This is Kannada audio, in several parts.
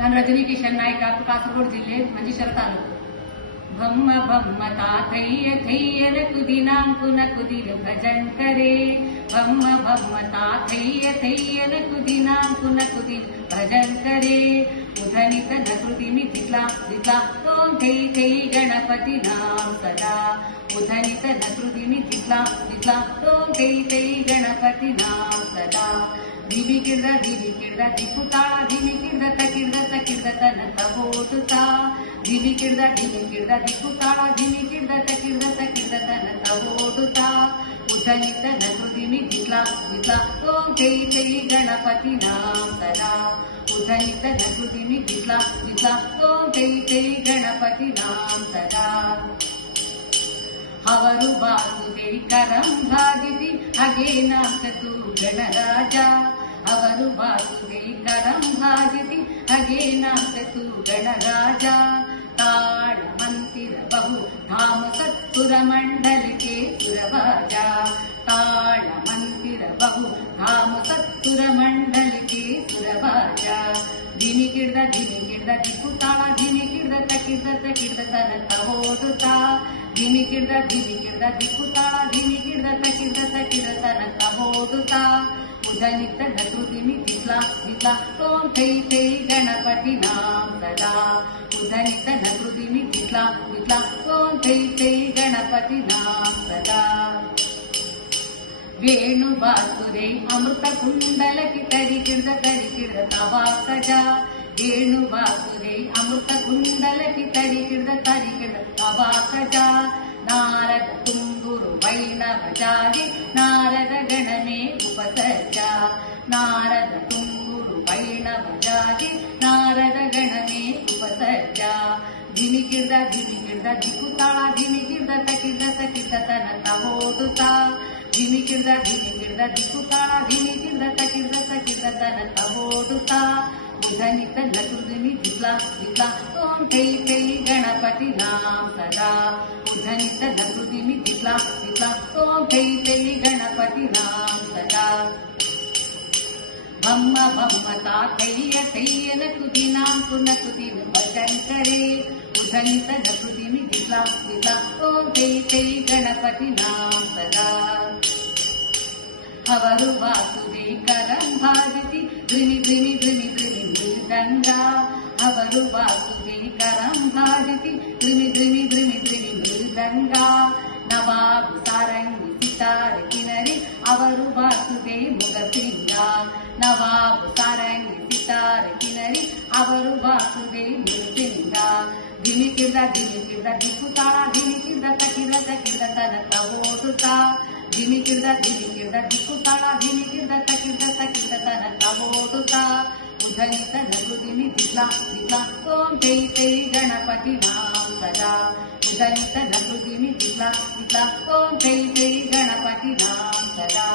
ನಾನು ರಜನಿ ಕಿಶನ್ ನಾಯ್ಕ, ಕಾಸರಗೋಡು ಜಿಲ್ಲೆ, ಮಂಜೇಶ್ವರ ತಾಲೂಕು. ಭಮ್ಮ ಭಮ್ಮತಾ ಥಯ್ಯ ಥಯ್ಯನ ಕುದಿನಾಂಕುನ ಕುದಿರು ಭಜನ್ ಕರೆ. ಭಮ್ಮ ಭಮ್ಮತಾ ಥಯ್ಯ ಥಯ್ಯನ ಕುದಿನಾಂಕುನ ಕುದಿರು ಭಜನ್ ಕರೆ. ಉಧನಿತ ನಕೃತಿ ಮಿಥಿಕ್ಲಾ ದಿಕ್ಲಾ ತೋಂ ಥೈ ಥೈ ಗಣಪತಿ ನಾಂ ಸದಾ. ಉಧನಿತ ನಕೃತಿ ಮಿಥಿಕ್ಲಾ ದಿಕ್ಲಾ ತೋಂ ಥೈ ಥೈ ಗಣಪತಿ ನಾಂ ಸದಾ. ಧಿಮಿ ಕಿರ್ದ ದಿಕ್ಕುತಾಳ ಧಿಮಿ ಕಿರ್ದ ತಕಿರ್ದ ತನಕ ಓದುತ್ತಾ. ಧಿಮಿ ಕಿರ್ದ ದಿಕ್ಕುತಾಳ ಧಿಮಿ ಕಿರ್ದ ತಕಿರ್ದ ತನಕ ಓದುತ್ತಾ. ಉಧನಿತ ನಕೃತಿಮಿ ದಿಕ್ಲಾ ದಿಕ್ಲಾ ಓಂ ಥೈ ಥೈ ಗಣಪತಿ ನಾಂ ಸದಾ. ಉಧನಿತ ನಕೃತಿಮಿ ದಿಕ್ಲಾ ದಿಕ್ಲಾ ಓಂ ಥೈ ಥೈ ಗಣಪತಿ ನಾಂ ಸದಾ. ಅವರು ವಾಸುದೇವಿ ಕರಂ ಭಾಜಿತಿ ಹಗೇನಾಂಕತು ಗಣರಾಜ. ಅವರು ವಾಸುದೇವಿ ಕರಂ ಭಾಜಿತಿ ಹಗೇನಾಂಕತು ಗಣರಾಜ. ತಾಳ ಮಂತಿರ ಬಹು ಧಾಮ ಸತ್ಪುರ ಮಂಡಲಿಕೆ ಸುರವಾಜ. ತಾಳ ಮಂತಿರ ಬಹು ಧಾಮ ಸತ್ಪುರ ಮಂಡಲಿಕೆ ಸುರವಾಜ. ಧಿಮಿ ಕಿರ್ದ ದಿಕ್ಕುತಾಳ ಧಿಮಿ ಕಿರ್ದ ತಕಿರ್ದ ತನಕ ಓದುತ್ತಾ. ಧಿಮಿ ಕಿರ್ದ ದಿಕ್ಕುತಾಳ ಧಿಮಿ ಕಿರ್ದ ತಕಿರ್ದ ತನಕ ಓದುತ್ತಾ. ಉಧನಿತ ನಕೃತಿಮಿ ದಿಕ್ಲಾ ದಿಕ್ಲಾ ತೋಂ ಥೈ ಥೈ ಗಣಪತಿ ನಾಂ ಸದಾ. ಉಧನಿತ ನಕೃತಿಮಿ ದಿಕ್ಲಾ ದಿಕ್ಲಾ ತೋಂ ಥೈ ಥೈ ಗಣಪತಿ ನಾಂ ಸದಾ. ವೇಣು ಬಾಸುರೇ ಅಮೃತ ಕುಂಡಲಕಿ ತರಿಕಿರ್ದ ತವಾಕಜ. ವೇಣು ಬಾಸುರೇ ಅಮೃತ ಕುಂಡಲಕಿ ತರಿಕಿರ್ದ ತವಾಕಜ. ನಾರದ ತುಂಬುರು ವೈಣವ ಜಾಗೆ ನಾರದ ಗಣನೆ ಉಪಸರ್ಜ. ನಾರದ ತುಂಬುರು ವೈಣವ ಜಾಗೆ ನಾರದ ಗಣನೆ ಉಪಸರ್ಜ. ಧಿಮಿ ಕಿರ್ದ ದಿಕ್ಕುತಾಳ ಧಿಮಿ ಕಿರ್ದ ತಕಿರ್ದ ತನಕ ಓದುತ್ತಾ. ಧಿಮಿ ಕಿರ್ದ ದಿಕ್ಕುತಾಳ ಧಿಮಿ ಕಿರ್ದ ತಕಿರ್ದ ತನಕ ಓದುತ್ತಾ. ಉಧನಿತ ನಕೃತಿಮಿ ದಿಕ್ಲಾ ದಿಕ್ಲಾ ಓಂ ಥೈ ಥೈ ಗಣಪತಿ ನಾಂ ಸದಾ. ಉಧನಿತ ನಕೃತಿಮಿ ದಿಕ್ಲಾ ದಿಕ್ಲಾ ಓಂ ಥೈ ಥೈ ಗಣಪತಿ ನಾಂ ಸದಾ. ಭಮ್ಮ ಭಮ್ಮತಾ ಥಯ್ಯ ಥಯ್ಯನ ಕುದಿನಾಂಕುನ ಕುದಿರು ಭಜನ್ ಕರೆ. ಉಧನಿತ ನಕೃತಿಮಿ ದಿಕ್ಲಾ ದಿಕ್ಲಾ ಓಂ ಥೈ ಥೈ ಗಣಪತಿ ನಾಂ ಸದಾ. ಅವರು ವಾಸುದೇವಿ ಕರಂ ಭಾಜಿತಿ ಧ್ರಿಮಿ ಮೃದಂಗ. ಅವರು ವಾಸುದೇವಿ ಕರಂ ಭಾಜಿತಿ ಧ್ರಿಮಿ ಮೃದಂಗ. ನವಾಬು ಸಾರಂಗಿ ಸಿತಾರ ಕಿನರಿ ಅವರು ವಾಸುದೇವಿ ಮುಗಸಿಂಗ. ನವಾಬು ಸಾರಂಗಿ ಸಿತಾರ ಕಿನರಿ ಅವರು ವಾಸುದೇವಿ ಮುಗಸಿಂಗ. ಧಿಮಿ ಕಿರ್ದ ದಿಕ್ಕುತಾಳ ಧಿಮಿ ಕಿರ್ದ ತಕಿರ್ದ ತನಕ ಓದುತ್ತಾ. ಧಿಮಿ ಕಿರ್ದ ದಿಕ್ಕುತಾಳ ಧಿಮಿ ಕಿರ್ದ ತಕಿರ್ದ ತನಕ ಓದುತ್ತಾ. ಉಧನಿತ ನಕೃತಿಮಿ ದಿಕ್ಲಾ ದಿಕ್ಲಾ ಓಂ ಥೈ ಥೈ ಗಣಪತಿ ನಾಂ ಸದಾ. ಉಧನಿತ ನಕೃತಿಮಿ ದಿಕ್ಲಾ ದಿಕ್ಲಾ ಓಂ ಥೈ ಥೈ ಗಣಪತಿ ನಾಂ ಸದಾ.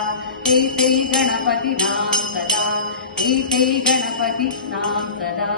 ಥೈ ಥೈ ಗಣಪತಿ ನಾಂ ಸದಾ. ಥೈ ಥೈ ಗಣಪತಿ ನಾಂ ಸದಾ.